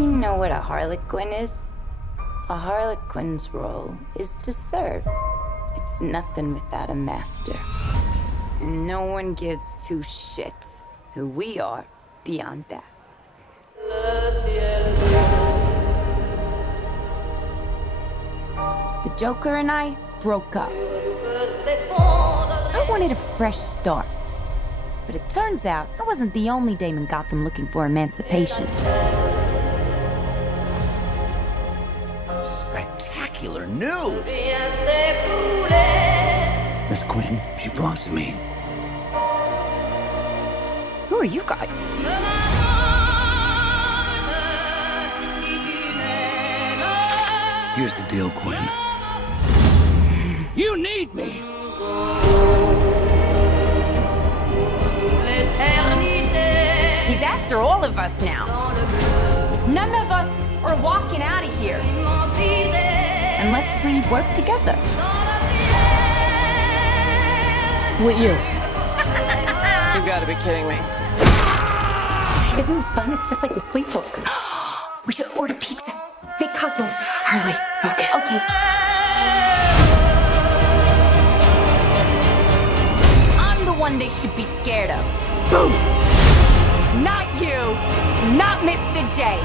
You know what a Harlequin is? A Harlequin's role is to serve. It's nothing without a master. And no one gives two shits who we are beyond that. The Joker and I broke up. I wanted a fresh start. But it turns out I wasn't the only dame in Gotham looking for emancipation. Spectacular news! Miss Quinn, she belongs to me. Who are you guys? Here's the deal, Quinn. You need me! He's after all of us now. None of us are walking out of here. Unless we work together. With you. You've got to be kidding me. Isn't this fun? It's just like a sleepover. We should order pizza. Big Cosmos. Harley, focus. Okay. I'm the one they should be scared of. Boom! Not you. Not Mr. J.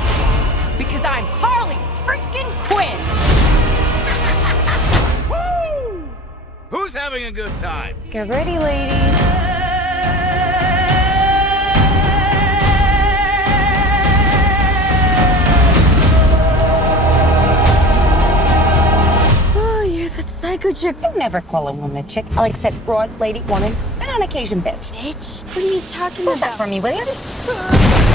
Because I'm Harley freaking Quinn. Woo! Who's having a good time? Get ready, ladies. Psycho chick. I never call a woman a chick. I'll accept broad, lady, woman, and on occasion, bitch. Bitch? What are you talking Hold about? that for me, will you?